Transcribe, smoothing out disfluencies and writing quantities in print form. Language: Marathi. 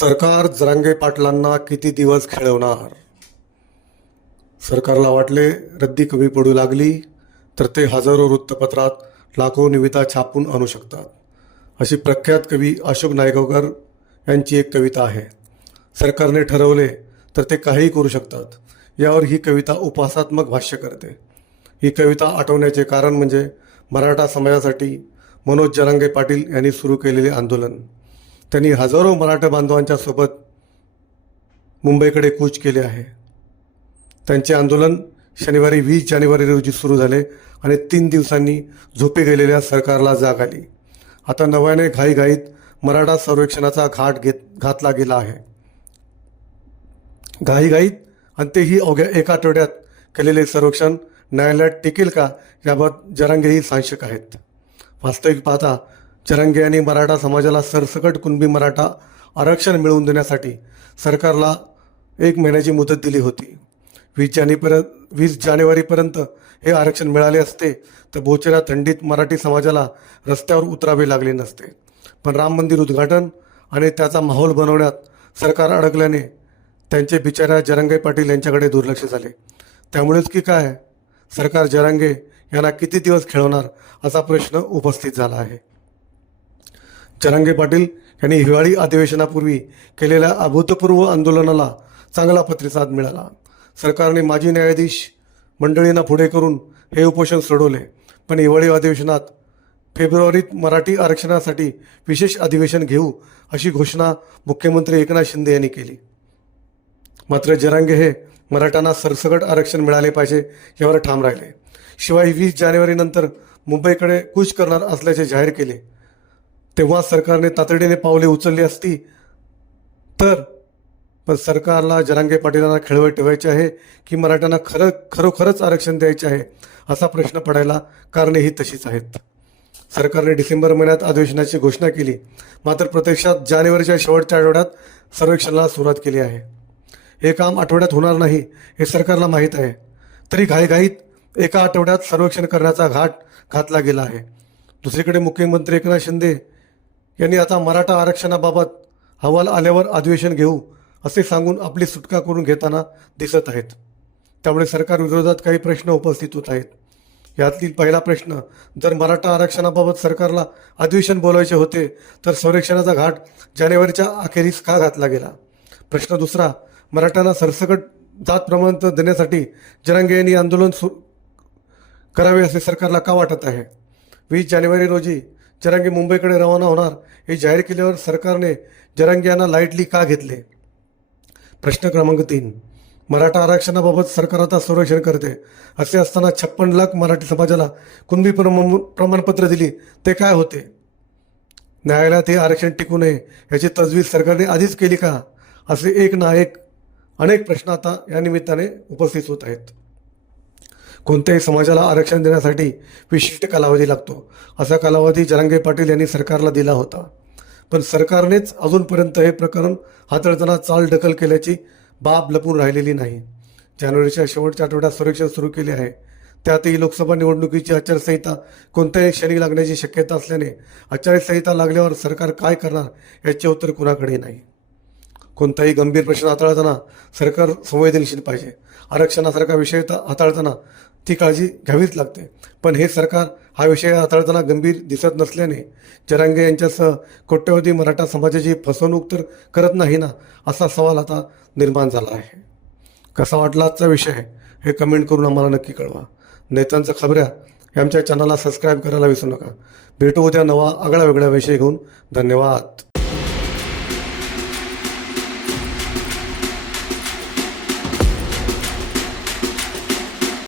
सरकार जरांगे पाटलांना किती दिवस खेळवणार? सरकारला वाटले रद्दी कमी पडू लागली तर ते हजारो वृत्तपत्रात लाखो निविदा छापून आणू शकतात. अशी प्रख्यात कवी अशोक नायगावकर यांची एक कविता आहे. सरकारने ठरवले तर ते काहीही करू शकतात, यावर ही कविता उपहासात्मक भाष्य करते. ही कविता आठवण्याचे कारण म्हणजे मराठा समाजासाठी मनोज जरांगे पाटील यांनी सुरू केलेले आंदोलन. त्यांनी हजारो मराठा बांधवांच्या सोबत मुंबईकडे कूच केले आहे. त्यांचे आंदोलन शनिवारी 20 जानेवारी रोजी सुरू झाले आणि 3 दिवसांनी झोपे गेलेल्या सरकारला जाग आली. आता नव्याने घाईघाईत मराठा सर्वेक्षणाचा घातला गेला आहे. घाईघाईत आणि तेही अवघ्या एका आठवड्यात केलेले सर्वेक्षण न्यायालयात टिकेल का, याबाबत जरांगेही साशंक आहेत. वास्तविक पाहता जरांगे यांनी मराठा समाजाला सरसकट कुणबी मराठा आरक्षण मिळवून देण्यासाठी सरकारला 1 महिन्याची मुदत दिली होती. 20 जानेवारीपर्यंत हे आरक्षण मिळाले असते तर बोचऱ्या थंडीत मराठी समाजाला रस्त्यावर उतरावे लागले नसते. पण राम मंदिर उद्घाटन आणि त्याचा माहोल बनवण्यात सरकार अडकल्याने त्यांचे बिचाऱ्या जरांगे पाटील यांच्याकडे दुर्लक्ष झाले. त्यामुळेच की काय, सरकार जरांगे यांना किती दिवस खेळवणार असा प्रश्न उपस्थित झाला आहे. जरांगे पाटील यांनी हिवाळी अधिवेशनापूर्वी केलेल्या अभूतपूर्व आंदोलनाला चांगला प्रतिसाद मिळाला. सरकारने माजी न्यायाधीश मंडळींना पुढे करून हे उपोषण सोडवले. पण हिवाळी अधिवेशनात फेब्रुवारीत मराठी आरक्षणासाठी विशेष अधिवेशन घेऊ अशी घोषणा मुख्यमंत्री एकनाथ शिंदे यांनी केली. मात्र जरांगे हे मराठ्यांना सरसकट आरक्षण मिळाले पाहिजे यावर ठाम राहिले. शिवाय 20 जानेवारीनंतर मुंबईकडे कूच करणार असल्याचे जाहीर केले. तेव्हा सरकारने तातडीने पावले उचलली असती तर. पण सरकारला जरांगे पाटीलांना खेळवत ठेवायचे आहे की मराठ्यांना खरोखरच आरक्षण द्यायचे आहे असा प्रश्न पडायला कारणे ही तशीच आहेत. सरकारने डिसेंबर महिन्यात अधिवेशनाची घोषणा केली, मात्र प्रत्यक्षात जानेवारीच्या शेवटच्या आठवड्यात सर्वेक्षणाला सुरुवात केली आहे. हे काम आठवड्यात होणार नाही हे सरकारला माहीत आहे, तरी घाईघाईत एका आठवड्यात सर्वेक्षण करण्याचा घातला गेला आहे. दुसरीकडे मुख्यमंत्री एकनाथ शिंदे यांनी आता मराठा आरक्षणाबाबत अहवाल आल्यावर अधिवेशन घेऊ असे सांगून आपली सुटका करून घेताना दिसत आहेत. त्यामुळे सरकार विरोधात काही प्रश्न उपस्थित होत आहेत. यातील पहिला प्रश्न, जर मराठा आरक्षणाबाबत सरकारला अधिवेशन बोलायचे होते तर सर्वेक्षणाचा घाट जानेवारीच्या अखेरीस का घातला गेला? प्रश्न दुसरा, मराठ्यांना सरसकट जात प्रमाणपत्र देण्यासाठी जरांगे यांनी आंदोलन करावे असे सरकारला का वाटत आहे? 20 जानेवारी रोजी जरांगे मुंबईकडे रवाना होणार हे जाहीर केल्यावर सरकारने जरांगे यांना लाईटली का घेतले? प्रश्न क्रमांक 3, मराठा आरक्षणाबाबत सरकार आता सर्वेक्षण करते. असे असताना 56 लाख मराठी समाजाला कुणबी प्रमाणपत्र दिली ते काय होते? न्यायालयात हे आरक्षण टिकू नये याची तजवीज सरकारने आधीच केली का? असे एक ना एक अनेक प्रश्न आता या निमित्ताने उपस्थित होत आहेत. कोणत्याही समाजाला आरक्षण देण्यासाठी विशिष्ट कालावधी लागतो. असा कालावधी जरांगे पाटील यांनी सरकारला दिला होता. पण सरकारनेच अजूनपर्यंत हे प्रकरण हाताळताना चालढकल केल्याची बाब लपून राहिलेली नाही. जानेवारीच्या शेवटच्या आठवड्यात सर्वेक्षण सुरू केले आहे. त्यातही लोकसभा निवडणुकीची आचारसंहिता कोणत्याही क्षणी लागण्याची शक्यता असल्याने आचारसंहिता लागल्यावर सरकार काय करणार याचे उत्तर कुणाकडे नाही. कोणताही गंभीर प्रश्न हाताळताना सरकार संवेदनशील पाहिजे. आरक्षणासारखा विषय हाताळताना ती काळजी घ्यावीच लागते. पण हे सरकार हा विषय हाताळताना गंभीर दिसत नसल्याने जरांगे यांच्यासह कोट्यवधी मराठा समाजाची फसवणूक तर करत नाही ना, असा सवाल आता निर्माण झाला आहे. कसा वाटला आजचा विषय हे कमेंट करून आम्हाला नक्की कळवा. नेत्यांच्या खबऱ्या आमच्या चॅनलला सबस्क्राईब करायला विसरू नका. भेटू उद्या नवा आगळा वेगळा विषय घेऊन. धन्यवाद.